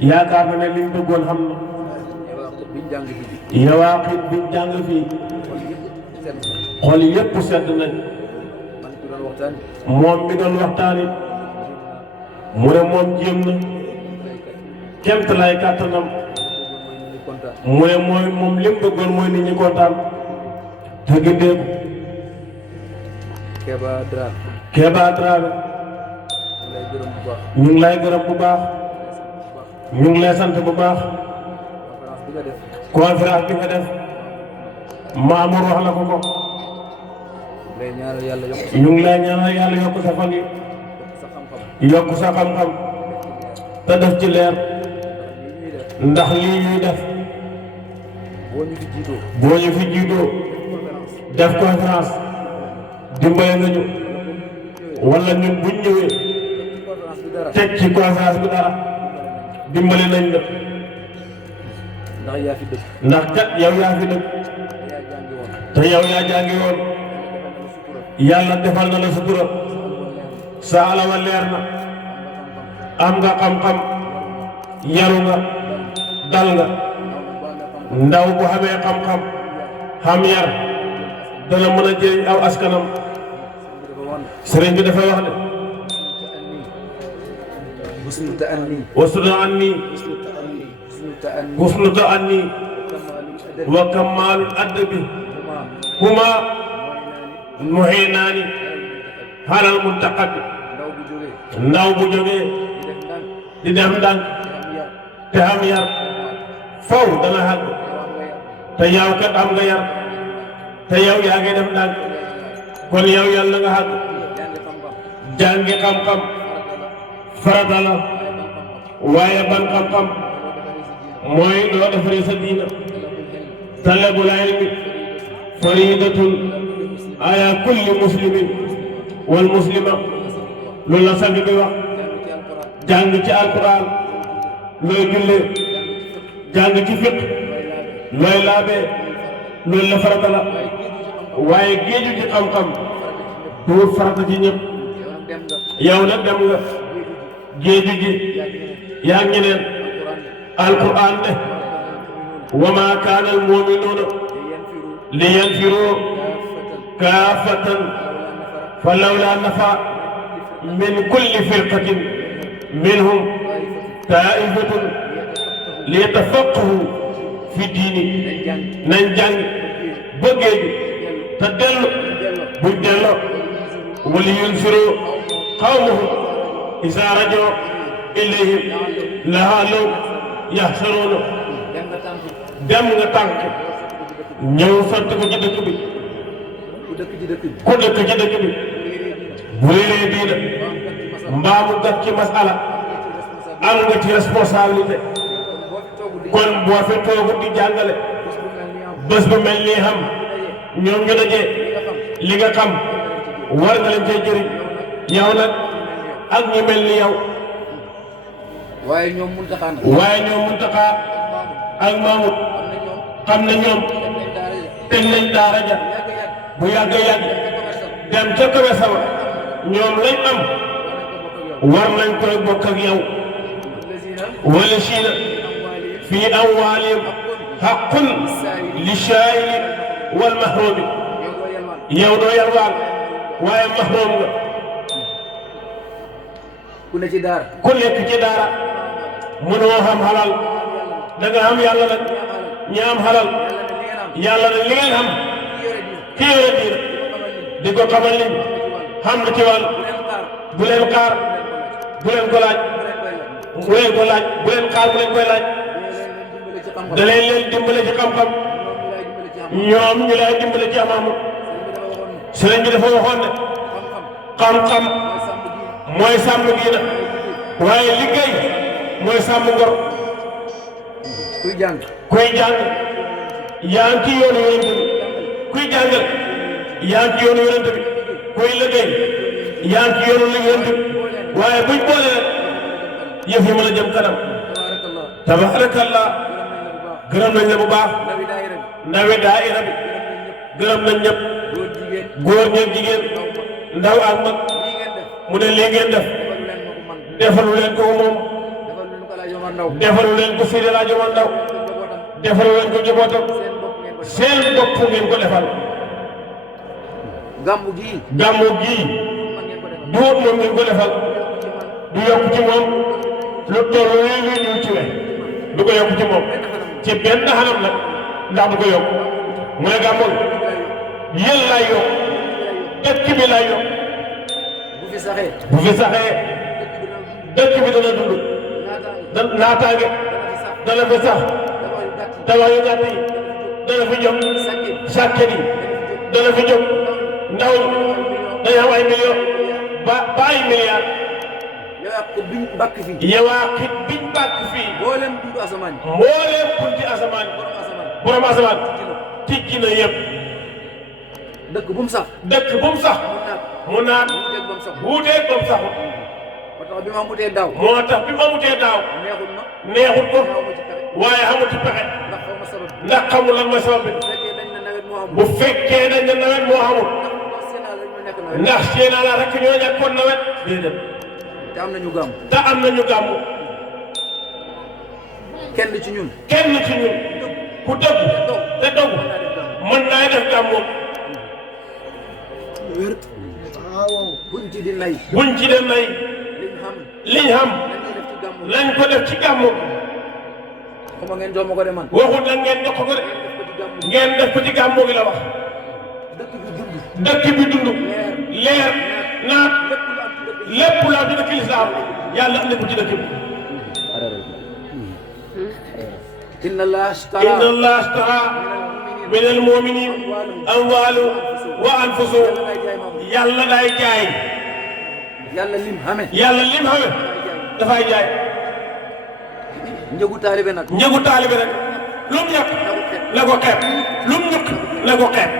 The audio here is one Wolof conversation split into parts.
yaakaar na ne liñ bëggoon xam na Yawaaqit biñ jàng fii xol yépp sedd nañ moom mi doon waxtaani mu ne moom jéem na kemt lay kàttanam mu ne mooy moom lim bëggoon mooy nit ñi kontaan te gindeeku Keba Dramé ñu ngi lay gërëm bu baax ñu ngi lay sant bu baax conférence bi nga def Mamour wax na ko ñu ngi lay ñaanal yàlla yokk sa fan yi yokk sa xam-xam te def ci leer ndax lii ñuy def boo ñu fi jiitoo def conférence dimbale nga ñu wala ñun buñ ñëwee teg ci conférence bi dara dimbale nañ la ndax kat yow yaa fi dëkk te yow yaa jàngi woon yàlla defal na la sutura sa alama leer na am nga xam-xam yaru nga dal nga ndaw bu xamee xam-xam xam yar dana mën a jëriñ aw askanam sëriñ bi dafay wax ne wasnu anni husnu ta'anni wa kamaalul adabi huma muhinaani halal muntaqabi ndaw bu jógee di def ndànk te am yar faw dana xàgg te yow kat am nga yar te yow yaa ngi def ndànk kon yow yàlla nga xàgg jàngi xam-xam farata la waaye ban xam-xam mooy loo defaree sa diina talabul ilmi faridatun ala kulli muslimin wal muslima loolu la sang bi wax jàng ci alquran looy jullee jàng ci fiq looy laabee loolu la farata la waaye géeju ci xam-xam du farata ci ñëpp yow nag dem nga géeju ji yaa ngi ñeneen alquran de wa ma kaana al mu'minuuna li yanfiru kaafatan fa lawla nafa min kulli firqatin minhum taifatun li yatafaqqahu fi diini nañ jàng bëggeeju te dellu buñ delloo wali yunfiru qawmahum izaa raja'uu ilayhim la'allahum yahzaruun dem nga tànk ñëw sant ko ci dëkk bi ku dëkk ci dëkk bi bu réeree diina mbaa mu gat ci masala am nga ci responsabilité kon boo fi toogu di jàngale bés bu mel nii xam ñoom ñu dajee li nga xam war nga leen cay jëriñ yow nag ak ñu mel ni yow waaye ñoom Muntaxa ak Mamoud xam na ñoom teg nañ daara ja bu yàgg dem ca kawe sawa ñoom lañ am war nañ koy bokk ak yow wala siina fi amwaalihim haqqun li shaa'ili wal mahruumi yow doo yalwaan waaye mahruum nga ku nekk ci daara mënoo xam halal da nga xam yàlla nag ñi am halal yàlla nag li ngeen xam ki yore diina di ko xamal ni xam na ci wàll bu leen xaar bu leen ko laaj bu leen ko laaj bu leen xaar bu leen koy laaj da leen dimbale ci xam-xam ñoom ñu lay dimbale ci amaamu sëriñ bi dafa waxoon ne xam-xam mooy sàmm diina waaye liggéey mooy sàmm ngor kuy jàng yaa ngi ci yoonu yonent bi kuy jàngal yaa ngi ci yoonu yonent bi kuy liggéey yaa ngi ci yoonu yonent bi waaye buñ boole rek yëf yi mën a jëm kanam tabarakallah gërëm nañ la bu baax ndawi daayira bi gërëm nañ ñëpp góor ñeeg jigéen ndaw ak mag mu ne lii ngeen def defalu leen ko moom defaru leen ko Seydi El Hadji Omar Ndaw defaru leen ko njabootam seen bopp ngeen ko defal gàmmu gii du moom ngeen ko defal du yokk ci moom lu toll nii lu ñuul ci we du ko yokk ci moom ci benn xanam nag ndax du ko yokk mu ne gàmmu yéen laay yokk dëkk bi laay yokk bu fi saxee dëkk bi dana dund naataange dana fi sax tabax yu gàtt yi dana fi jóg sàkket yi dana fi jóg ndaw dañu am ay millions ba ay milliards yowaa xit biñ bàkk fii mbooleem bunti asamaan borom asamaan tijji na yëpp dëkk bu mu sax mu naat wuuteeg ba mu saxut moo tax bi ma amutee daaw neexut ko waaye xamul ci pexe ndax xamul lan mooy sabab bi bu fekkee dañ ne nawet moo xamul ndax séenaa la rek ñoo ñàkkoon nawet déedéet te am nañu gàmm kenn ci ñun ku dëgg te dëgg mën naa def gàmmoom buñ ci di nay liñ xam nañ ko def ci gàmmoom xuma ngeen jox ma ko de man waxut na ngeen jox ko de ngeen def ko ci gàmmoo gi la wax dëkk bi dund leer naat lépp laa ci dëkk lislaam yàlla andi ko ci dëkk bi inna allah ashtara min al mu'minin amwaalahum wa anfusahum yàlla day jaay yàlla lim xame dafay jaay njëgu taalibe nag lu mu ñàkk la ko xeeb lu mu ñàkk la ko xeeb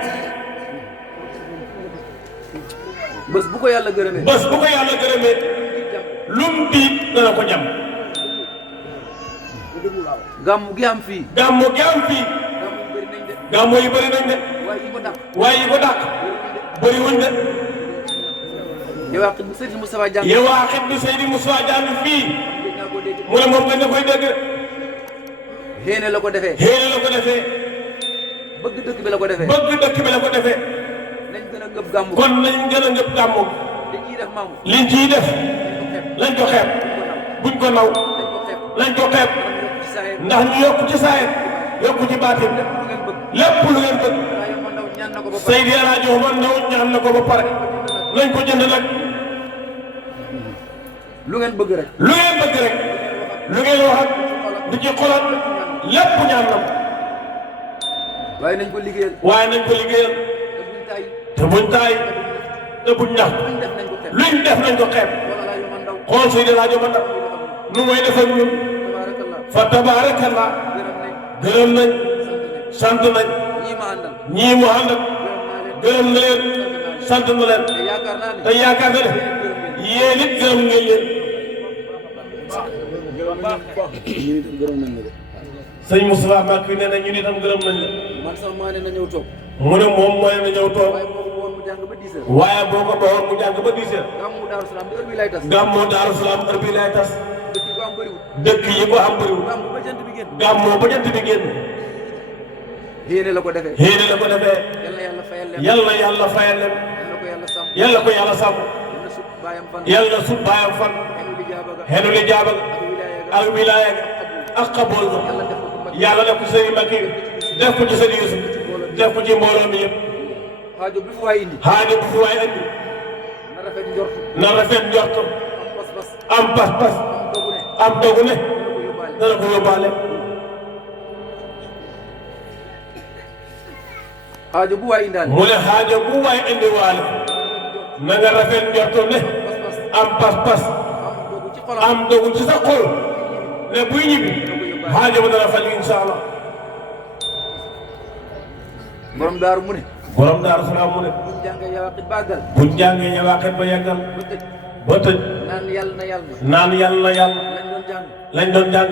bés bu ko yàlla gërëmee lu mu diit dana ko jam gàmmu gi am fii gàmmu yi bëri nañ de waaye yi ko dàq bëri wuñ de yowaa xit bu Seydi Moustapha Diagne fii mu ne moom nga koy dégg xéene la ko defee bëgg dëkk bi la ko defee nañ gën a ngëb gàmmu kon nañ gën a ngëb gàmmu liñ ciy def lañ ko xeeb buñ ko naw lañ ko xeeb ndax ñu yokk ci saayir yokk ci baatin lépp lu ngeen bëgg Seydi El Hadji Omar Ndaw ñaan na ko ba pare lañ ko jënd nag lu ngeen bëgg rek lu ngeen wax ak du ci xolat lépp ñaan na ko waaye nañ ko liggéeyal te buñ taay te buñ ñax luñ def nañ ko xeeb xool Seydi El Hadji Omar Ndaw nu mooy def ak ñun fa tabaarakallah gërëm nañ sant nañ ñii mu àndal gërëm na leen sant na leen te yaakaar na ne yéen it gërëm ngeen leen sëñ Moustapha Mbacké nee na ñun itam gërëm nañ la man sax maa ne na ñëw toog mu ne moom mooy na ñëw toog waaye boo ko doon mu jàng ba 10 heures gàmmu Daaru Salaam heure bii lay tas dëkk yi ko am bëriwul gàmmoo ba jant bi génn yéene la ko defee yàlla yàlla fayal leen yàlla ko yàlla sàmm yàlla sut baayam fan xenu li jaaba ak wilaaya ak xabool ga yàlla def ko sëriñ Mbacké def ko ci sëriñ Yusuf def ko ci mbooloo mi yëpp xaajo bu fi waay indi na rafet njort am pas-pas am dogu ne dana ko yóbbaale xaajo bu waay indaale mu ne xaajo bu waay indiwaale na nga rafet njorto ne am pas-pas am dogu ci sa xol ne buy ñibbi xaajo ba dana faj insha Allah borom daaru mu ne Salaam mu ne buñ jàngee yawaqit ba àggal ba yàggal ba tëj naan yàlla lañ doon jàng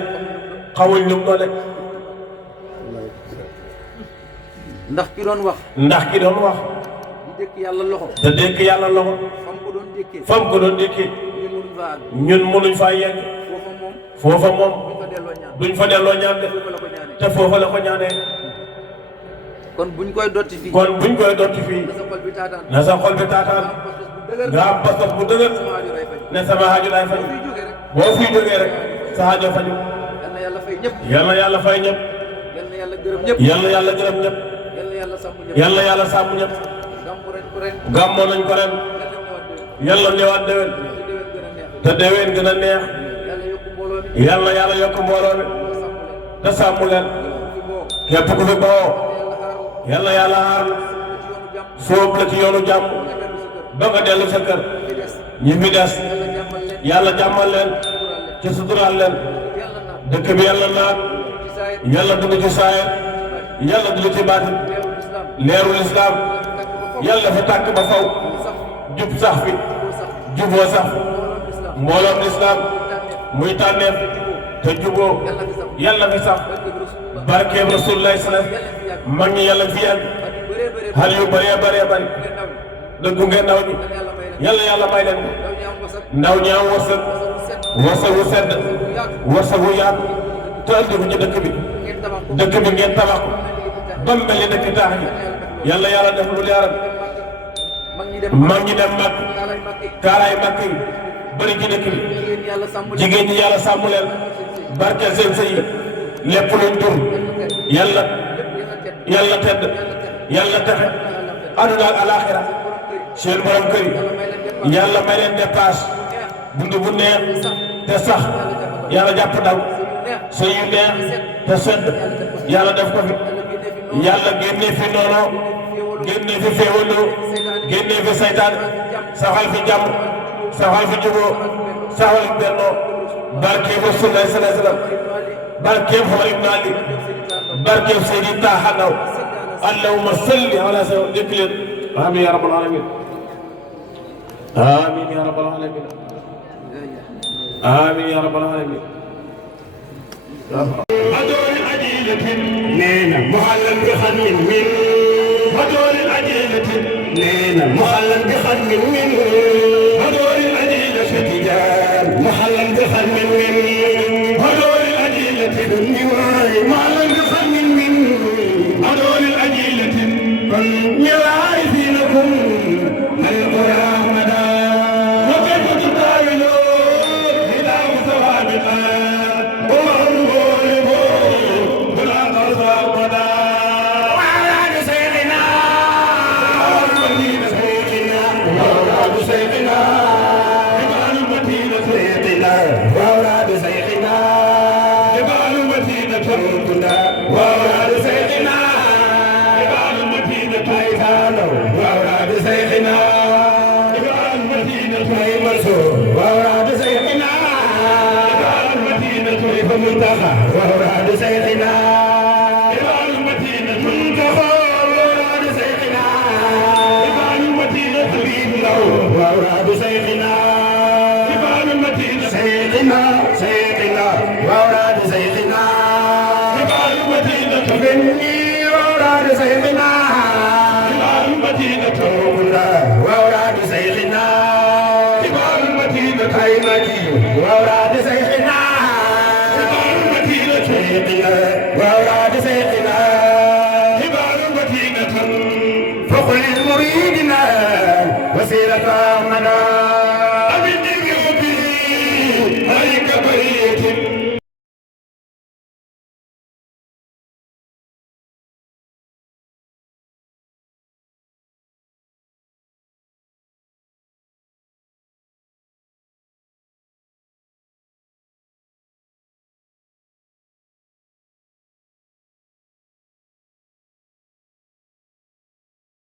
xamuñ lu mu doon rek ndax ki doon wax di dëkk yàlla loxo te dëkk yàlla loxo fam ko doon dékkee ñun mënuñ faa yegg foofa moom duñ fa delloo ñaan duñ fa delloo ñaan de foofu la ko ñaanee te foofa la ko ñaanee kon buñ koy dotti fii kon buñ koy dotti fii na sa xol bi taataan na sa xol bi taataan nga am pas-pas bu dëgër sama aju day faj ne sama aju laay faj fiy jóge rek boo fiy jógee rek sa aajo faju yal na yàlla fay ñëpp yal na yàlla fay ñëpp yal na yàlla gërëm ñëpp yal na yàlla gërëm ñëpp yal na yàlla sàmm ñëpp yal na yàlla sàmm ñëpp gàmmu ren ko ren gàmmoo nañ ko ren yal na ñëwaat déwén yàlla ñëwaat déwén te déwén gën a neex te déwén gën a neex yàlla yokk mbooloo mi yal na yàlla yokk mbooloo mi sàmm leen te sàmm leen fi boo képp ku fi bawoo yàlla yal xaaru na yàlla aar ci yoonu jàmm sóob la ci yoonu jàmm nga dellu sa kër ba nga dellu sa kër fi des ñi fi des yàlla jàmmal leen yàlla jàmmal leen suturaal leen ci suturaal leen yàlla naam dëkk bi yàlla naat ci saayir yàlla dugg ci saayir yàlla dugg ci baatin leerul islam leerul islam tàkk ba faw yàlla fi tàkk ba faw sax jub sax fi boo sax juboo sax mbooloom islam mbooloom islam tànneef muy tànneef te juboo yàlla fi sax yàlla fi sax barke barkeeb bi rasulullah rasulullah sallallahu yàlla fi yàgg mag ñi yàlla fi yàgg at yu bëree bëree xale yu bëree bëree bëri ngeen ndaw dëggu ngeen ndaw ñi yàlla yàlla may leen yàlla yàlla may leen ndaw ñi am ko sax ndaw ñi am wërsëg set wërsëgu sedd bu yàgg wërsëgu yaatu te andi ko ci dëkk bi ngeen tabax ko dëkk bi ngeen tabax ko ba mu mel ni dëkk taax yi yàlla yàlla def lu leeral mag ñi dem mag ñi dem mag kaalay makki kaaraay mag yi bëri ci dëkk bi jigéen ñi yàlla sàmm leen jigéen ñi yàlla sàmm leen barkeel seen sëy yi lépp luñ jur yàlla yàlla tedd yàlla texe àdduna ak alaaxira seen borom kër yi yàlla may leen dépasse dund bu neex te sax yàlla jàpp daw sëy yu neex te sedd yàlla def ko fi yàlla génnee fi noonu génnee fi féewaloo génnee fi saytaan saxal fi jàmm saxal fi juboo saxal fi bennoo barkeeb Rasulullah sallallahu alayhi wa sallam barkeeb Omar ibn Ali barkeeb Seydi Taha Ndaw allahumma salli ala sayyidina dëkk leen amiin ya rabbal alamin amiin ya rabbal alamin amiin ya rabbal alamin هدول العجيلة نينا محلا بخن من هدول العجيلة نينا محلا بخن من هدول العجيلة تجار محلا بخن من هدول العجيلة النواي محلا بخن من هدول العجيلة كن يراعي فيكم القرى مدى وكيف تطاولون إلى متوابقا وأوراد سيدنا إمام المدينة منتخب وأوراد سيدنا إمام المدينة حبيب له وأوراد سيدنا إمام المدينة سيدنا وأوراد سيدنا إمام المدينة بني وأوراد سيدنا إمام المدينة وأوراد سيدنا إمام المدينة أيمتي وأوراد سيدنا وأوراد سيدنا هبال متينة فقل لمريدنا وسيلة مدى